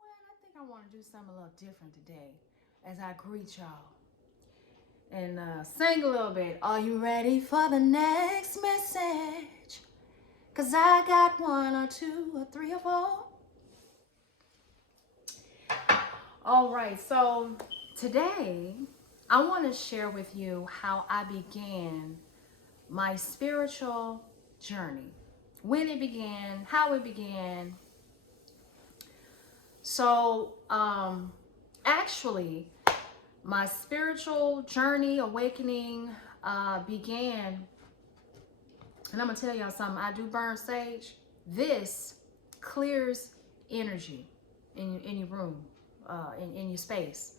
what? I think I want to do something a little different today as I greet y'all and sing a little bit. Are you ready for the next message? Cause I got one or two or three or four. All right, so today I want to share with you how I began my spiritual journey. When it began, how it began. So, actually, my spiritual journey, awakening, began, and I'm gonna tell y'all something. I do burn sage. This clears energy in your room, in your space.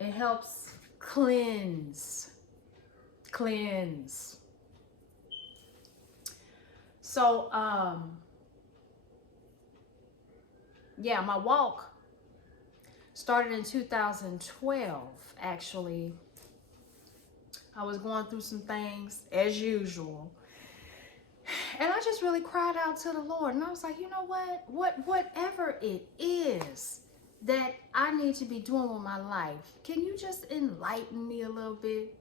It helps cleanse. So, yeah, my walk started in 2012, actually. I was going through some things as usual. And I just really cried out to the Lord. And I was like, you know what? Whatever it is that I need to be doing with my life, can you just enlighten me a little bit?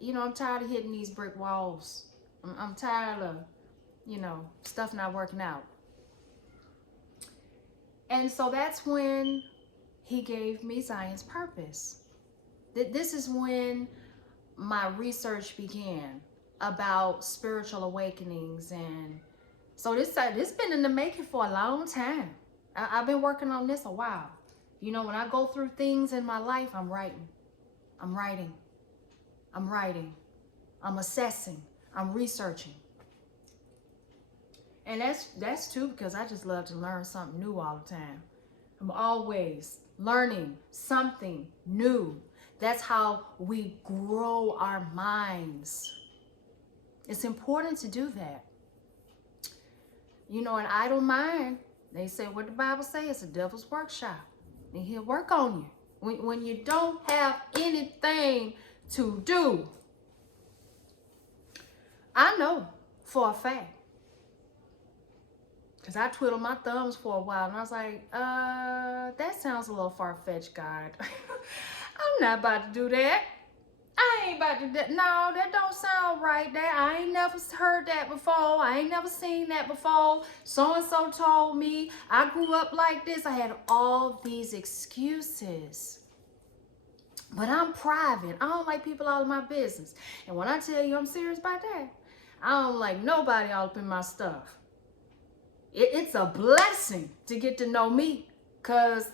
You know, I'm tired of hitting these brick walls. I'm tired of, stuff not working out. And so that's when he gave me Zion's purpose. This is when my research began about spiritual awakenings. And so this been in the making for a long time. I've been working on this a while. You know, when I go through things in my life, I'm writing. I'm assessing. I'm researching. And that's too because I just love to learn something new all the time. I'm always learning something new. That's how we grow our minds. It's important to do that. You know, an idle mind, they say what the Bible says, it's a devil's workshop. And he'll work on you. When you don't have anything to do. I know for a fact. Because I twiddled my thumbs for a while and I was like, that sounds a little far-fetched, God. I'm not about to do that. I ain't about to do that. No, that don't sound right. I ain't never heard that before. I ain't never seen that before. So-and-so told me. I grew up like this. I had all these excuses. But I'm private. I don't like people all in my business. And when I tell you I'm serious about that, I don't like nobody all up in my stuff. It's a blessing to get to know me. Cause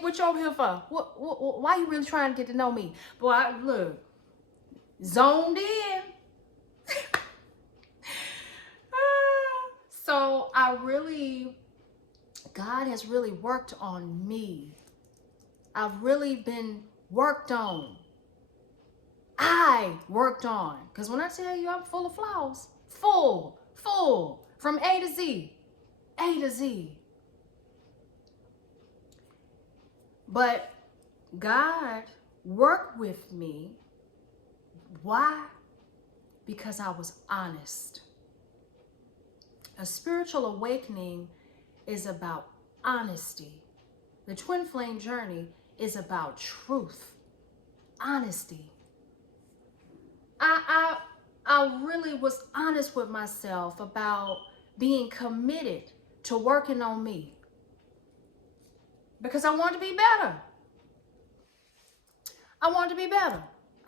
what you over here for? Why you really trying to get to know me? Boy, look, zoned in. So God has really worked on me. I've really been worked on. I worked on. Because when I tell you I'm full of flaws, full, from A to Z. But God worked with me. Why? Because I was honest. A spiritual awakening is about honesty. The twin flame journey is about truth, honesty. I really was honest with myself about being committed to working on me because I wanted to be better. I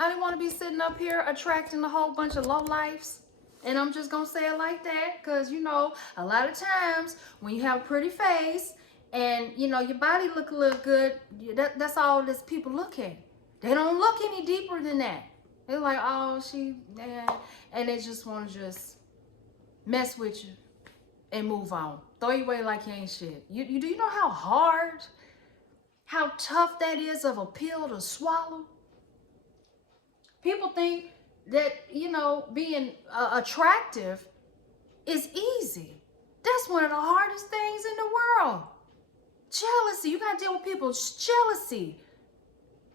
didn't want to be sitting up here attracting a whole bunch of lowlifes. And I'm just going to say it like that because, you know, a lot of times when you have a pretty face and, you know, your body look a little good, that's all this people look at. They don't look any deeper than that. They're like, oh, and they just want to just mess with you and move on. Throw you away like you ain't shit. Do you know how hard, how tough that is of a pill to swallow? People think that, you know, being attractive is easy. That's one of the hardest things in the world. Jealousy. You got to deal with people's jealousy.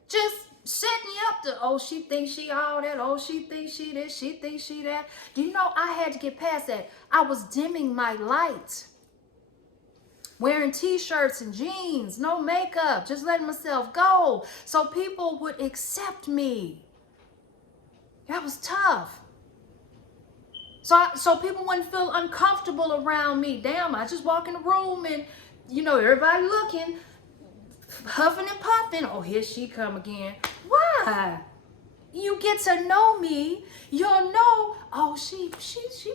Just setting you up to, oh, she thinks she all that. Oh, she thinks she this. She thinks she that. Do you know I had to get past that? I was dimming my light. wearing t-shirts and jeans, no makeup, just letting myself go so people would accept me. That was tough. So people wouldn't feel uncomfortable around me. Damn, I just walk in the room and, you know, everybody looking, huffing and puffing. Oh, here she come again. Why? You get to know me, you'll know, oh, she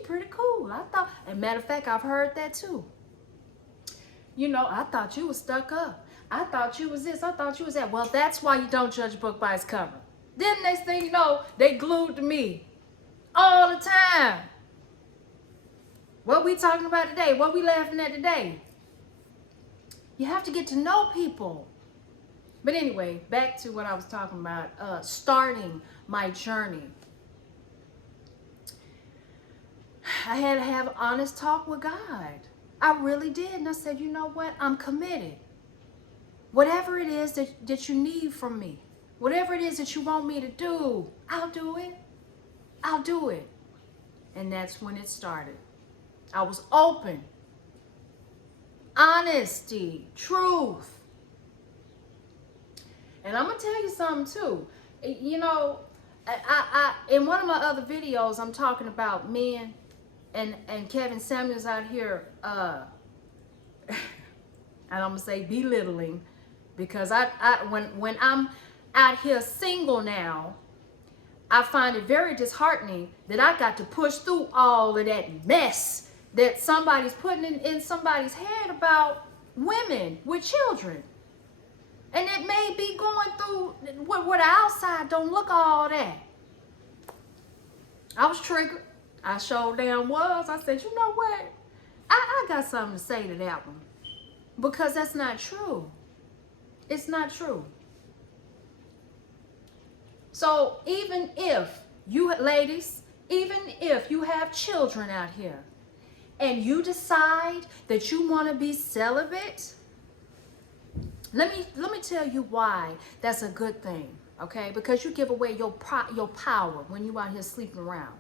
pretty cool. I thought, and matter of fact, I've heard that too. You know, I thought you was stuck up. I thought you was this, I thought you was that. Well, that's why you don't judge a book by its cover. Then next thing you know, they glued to me all the time. What we talking about today? What we laughing at today? You have to get to know people. But anyway, back to what I was talking about, starting my journey. I had to have an honest talk with God. I really did. And I said, you know what? I'm committed. Whatever it is that you need from me, whatever it is that you want me to do, I'll do it. I'll do it. And that's when it started. I was open. Honesty, truth. And I'm going to tell you something too. You know, I in one of my other videos, I'm talking about men and Kevin Samuels out here, and I'm going to say belittling, because when I'm out here single now, I find it very disheartening that I got to push through all of that mess that somebody's putting in somebody's head about women with children. And it may be going through where the outside don't look all that. I was triggered. I sure damn was. I said, you know what? I got something to say to that one. Because that's not true. It's not true. So even if you, ladies, even if you have children out here and you decide that you want to be celibate, let me tell you why that's a good thing, okay? Because you give away your power when you out here sleeping around.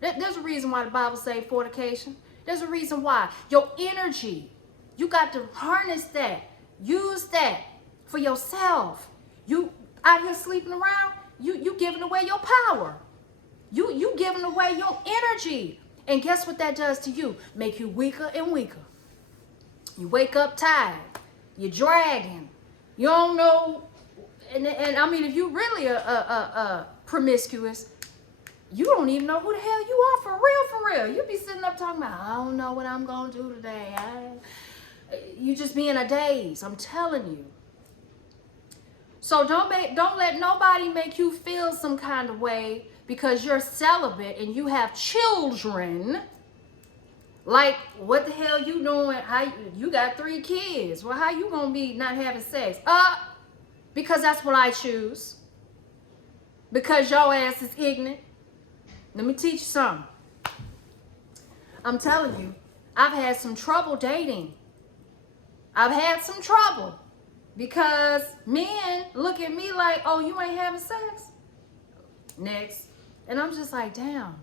There's a reason why the Bible says fornication. There's a reason why. Your energy, you got to harness that. Use that for yourself. You out here sleeping around, you giving away your power. You giving away your energy. And guess what that does to you? Make you weaker and weaker. You wake up tired. You're dragging. You don't know. And I mean, if you really promiscuous, you don't even know who the hell you are for real. You be sitting up talking about, I don't know what I'm going to do today. You just be in a daze. I'm telling you. So don't let nobody make you feel some kind of way because you're celibate and you have children. Like, what the hell you doing? How you got 3 kids? Well, how you gonna be not having sex? Because that's what I choose. Because your ass is ignorant. Let me teach you something. I'm telling you, I've had some trouble dating. I've had some trouble because men look at me like, oh, you ain't having sex? Next. And I'm just like, damn.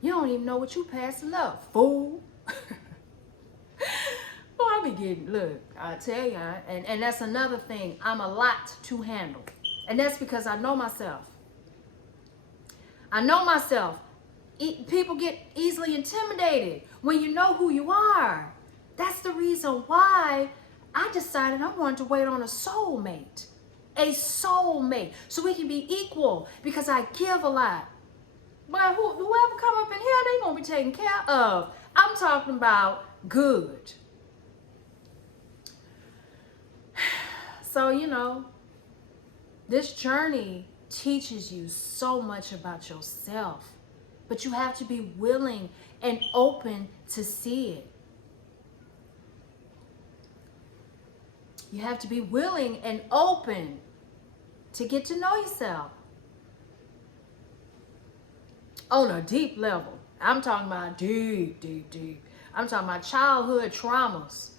You don't even know what you passing up, fool. Oh, I be getting, look, I tell you, and that's another thing. I'm a lot to handle. And that's because I know myself. I know myself. People get easily intimidated when you know who you are. That's the reason why I decided I wanted to wait on a soulmate. A soulmate. So we can be equal because I give a lot. But whoever come up in here, they gonna be taken care of. I'm talking about good. So, you know, this journey teaches you so much about yourself. But you have to be willing and open to see it. You have to be willing and open to get to know yourself. On a deep level. I'm talking about deep. I'm talking about childhood traumas.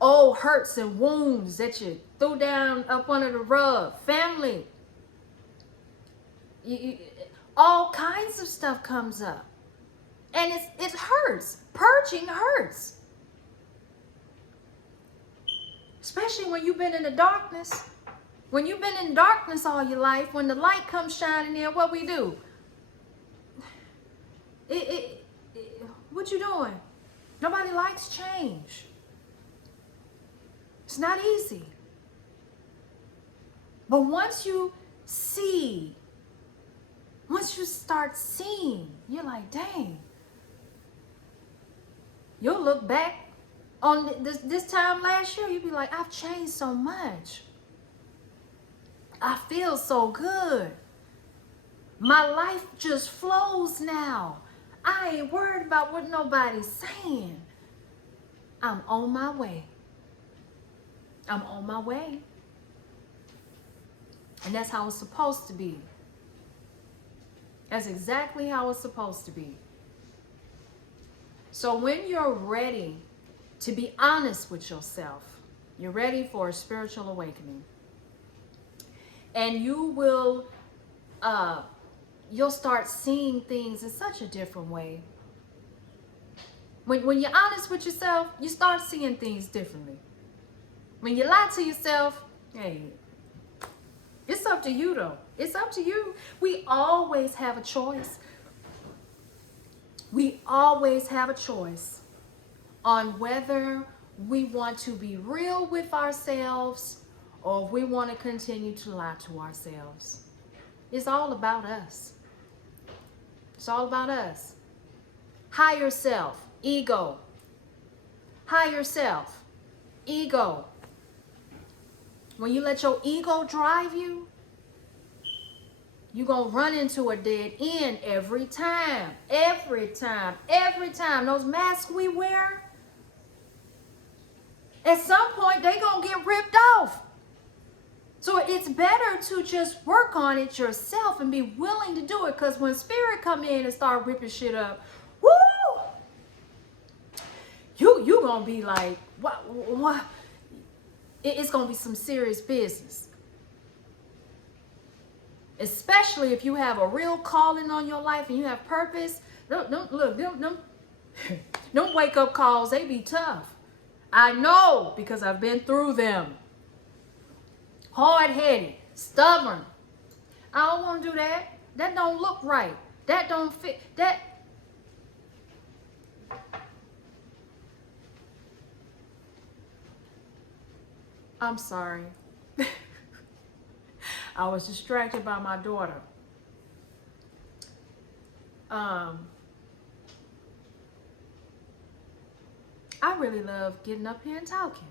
Old hurts and wounds that you threw down up under the rug. Family. All kinds of stuff comes up. And it hurts. Purging hurts. Especially when you've been in the darkness. When you've been in darkness all your life, when the light comes shining in, what we do? What you doing? Nobody likes change. It's not easy. But once you see, once you start seeing, you're like, dang. You'll look back on this time last year, you'll be like, I've changed so much. I feel so good. My life just flows now. I ain't worried about what nobody's saying. I'm on my way. I'm on my way. And that's how it's supposed to be. That's exactly how it's supposed to be. So when you're ready to be honest with yourself, you're ready for a spiritual awakening. And you will, you'll start seeing things in such a different way. When you're honest with yourself, you start seeing things differently. When you lie to yourself, hey, it's up to you though. It's up to you. We always have a choice. We always have a choice on whether we want to be real with ourselves or if we want to continue to lie to ourselves. It's all about us. It's all about us. Higher self, ego. Higher self, ego. When you let your ego drive you, you're going to run into a dead end every time. Every time. Every time. Those masks we wear, at some point, they're going to get ripped off. So it's better to just work on it yourself and be willing to do it. Because when spirit come in and start ripping shit up, woo! You going to be like, what? It's going to be some serious business. Especially if you have a real calling on your life and you have purpose. Them wake up calls, they be tough. I know because I've been through them. Hard-headed, stubborn. I don't want to do that. That don't look right. That don't fit. I'm sorry. I was distracted by my daughter. I really love getting up here and talking.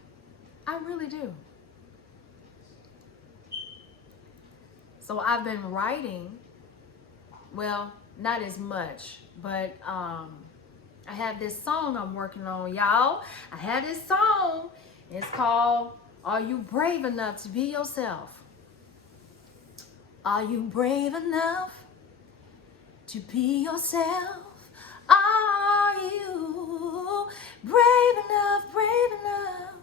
I really do. So I've been writing, well, not as much, but I have this song I'm working on, y'all. I have this song. It's called, Are You Brave Enough to Be Yourself? Are you brave enough to be yourself? Are you brave enough, brave enough?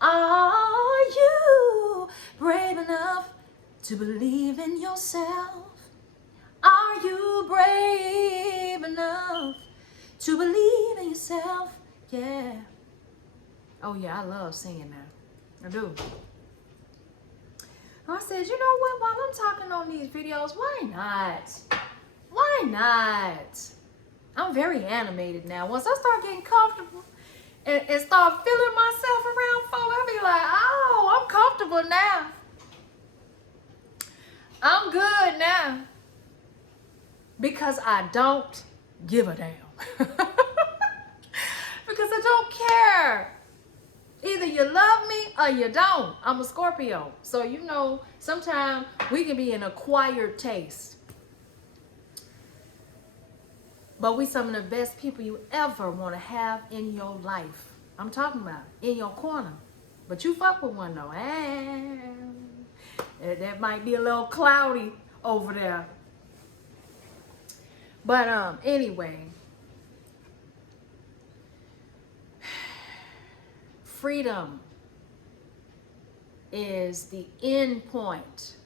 Are you brave enough to believe in yourself? Are you brave enough to believe in yourself? Yeah. Oh yeah, I love singing now. I do. I said, you know what, while I'm talking on these videos, why not? Why not? I'm very animated now. Once I start getting comfortable and start feeling myself around folk, I'll be like, oh, I'm comfortable now. I'm good now. Because I don't give a damn. Because I don't care. Either you love me or you don't. I'm a Scorpio. So, you know, sometimes we can be an acquired taste. But we some of the best people you ever want to have in your life. I'm talking about in your corner. But you fuck with one though. That might be a little cloudy over there. But anyway. Freedom is the end point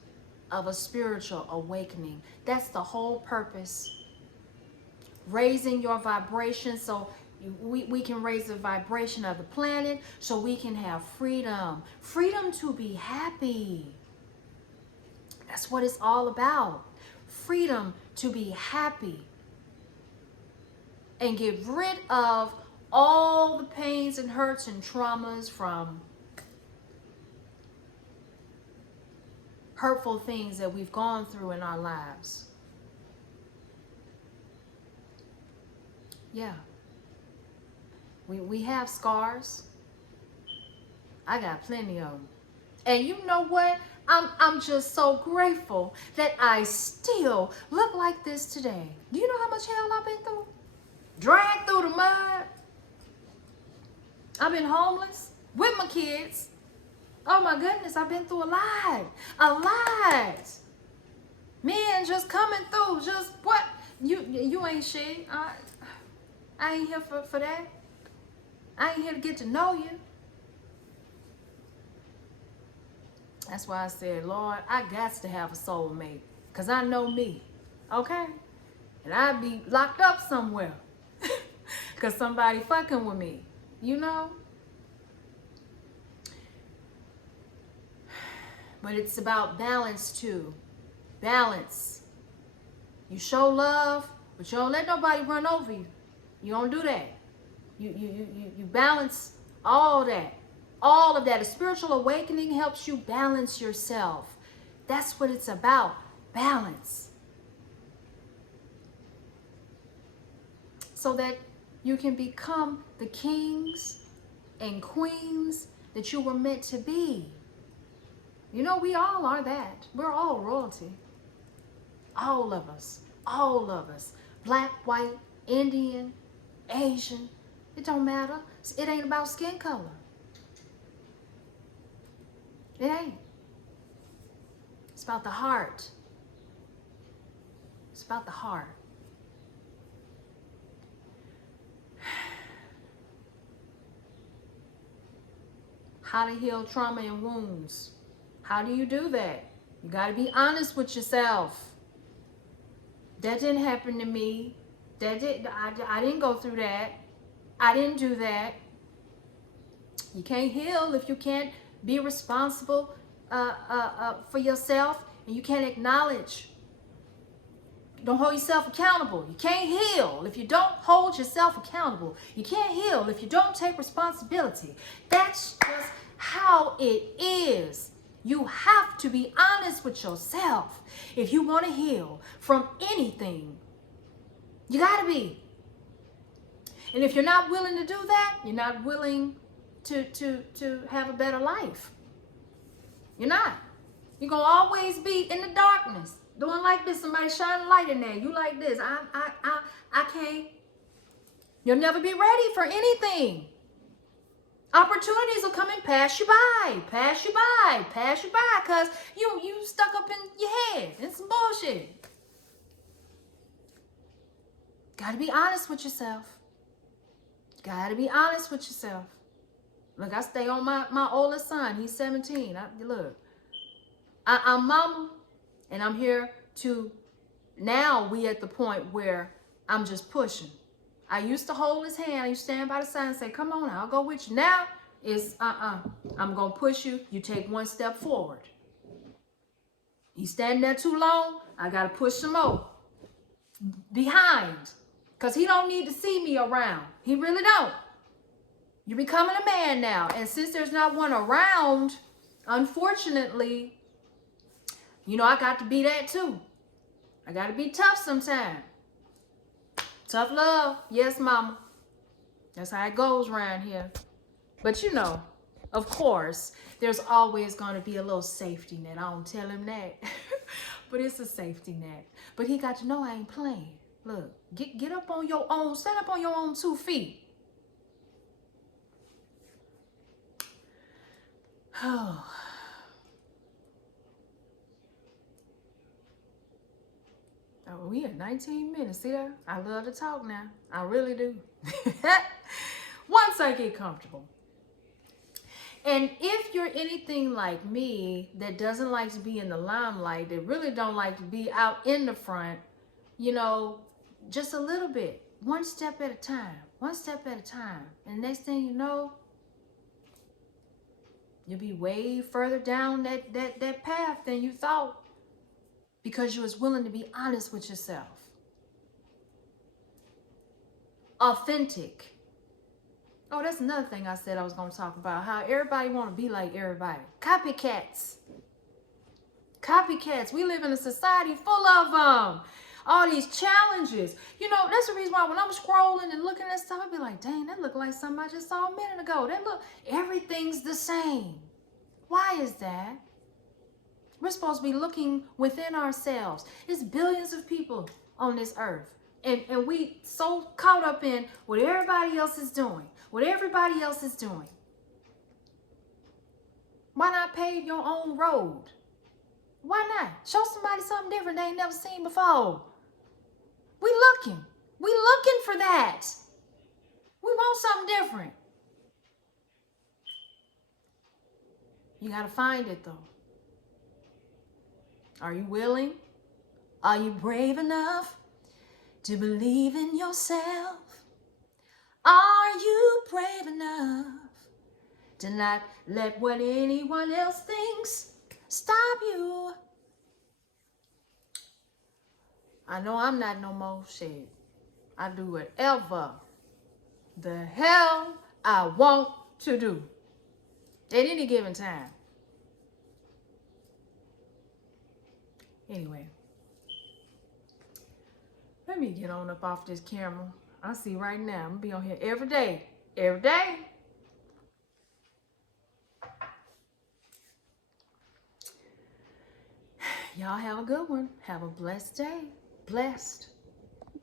of a spiritual awakening. That's the whole purpose. raising your vibration so we can raise the vibration of the planet so we can have freedom. Freedom to be happy. That's what it's all about. Freedom to be happy. And get rid of all the pains and hurts and traumas from hurtful things that we've gone through in our lives. Yeah. We have scars. I got plenty of them. And you know what? I'm just so grateful that I still look like this today. Do you know how much hell I've been through? Dragged through the mud. I've been homeless with my kids. Oh my goodness, I've been through a lot. A lot. Men just coming through. Just what? You ain't shit. I ain't here for that. I ain't here to get to know you. That's why I said, Lord, I got to have a soulmate. Because I know me. Okay? And I'd be locked up somewhere. Because somebody fucking with me. You know? But it's about balance too. Balance. You show love, but you don't let nobody run over you. You don't do that. You balance all that. All of that. A spiritual awakening helps you balance yourself. That's what it's about. Balance. So that you can become the kings and queens that you were meant to be. You know, we all are that. We're all royalty. All of us. All of us. Black, white, Indian, Asian. It don't matter. It ain't about skin color. It ain't. It's about the heart. It's about the heart. How to heal trauma and wounds. How do you do that? You got to be honest with yourself. That didn't happen to me. I didn't go through that. I didn't do that. You can't heal if you can't be responsible for yourself, and you can't acknowledge. Don't hold yourself accountable. You can't heal if you don't hold yourself accountable. You can't heal if you don't take responsibility. That's just how it is. You have to be honest with yourself if you want to heal from anything. You got to be. And if you're not willing to do that, you're not willing to have a better life. You're not. You're going to always be in the darkness. Doing like this, somebody shine a light in there. You like this. I can't. You'll never be ready for anything. Opportunities will come and pass you by, pass you by, pass you by, because you stuck up in your head. It's some bullshit. Got to be honest with yourself. Got to be honest with yourself. Look, I stay on my oldest son. He's 17. I'm mama, and I'm here to, now we at the point where I'm just pushing. I used to hold his hand. I used to stand by the side and say, come on, I'll go with you. Now it's, I'm going to push you. You take one step forward. He's standing there too long. I got to push some more. Behind. Because he don't need to see me around. He really don't. You're becoming a man now. And since there's not one around, unfortunately, you know, I got to be that too. I got to be tough sometimes. Tough love. Yes, mama. That's how it goes around here. But you know, of course, there's always going to be a little safety net. I don't tell him that. But it's a safety net. But he got to know I ain't playing. Look, get up on your own. Stand up on your own 2 feet. Oh. Oh, we at 19 minutes. See that? I love to talk now. I really do. Once I get comfortable. And if you're anything like me that doesn't like to be in the limelight, that really don't like to be out in the front, you know, just a little bit, one step at a time, one step at a time. And the next thing you know, you'll be way further down that path than you thought, because you was willing to be honest with yourself. Authentic. Oh, that's another thing I said I was going to talk about. How everybody want to be like everybody. Copycats. Copycats. We live in a society full of all these challenges. You know, that's the reason why when I'm scrolling and looking at stuff, I'll be like, dang, that looked like something I just saw a minute ago. That look, everything's the same. Why is that? We're supposed to be looking within ourselves. There's billions of people on this earth. And we so caught up in what everybody else is doing. What everybody else is doing. Why not pave your own road? Why not? Show somebody something different they ain't never seen before. We looking. We looking for that. We want something different. You got to find it though. Are you willing? Are you brave enough to believe in yourself? Are you brave enough to not let what anyone else thinks stop you? I know I'm not no more shit. I do whatever the hell I want to do at any given time. Anyway, let me get on up off this camera. I see right now, I'm gonna be on here every day. Every day. Y'all have a good one. Have a blessed day. Blessed.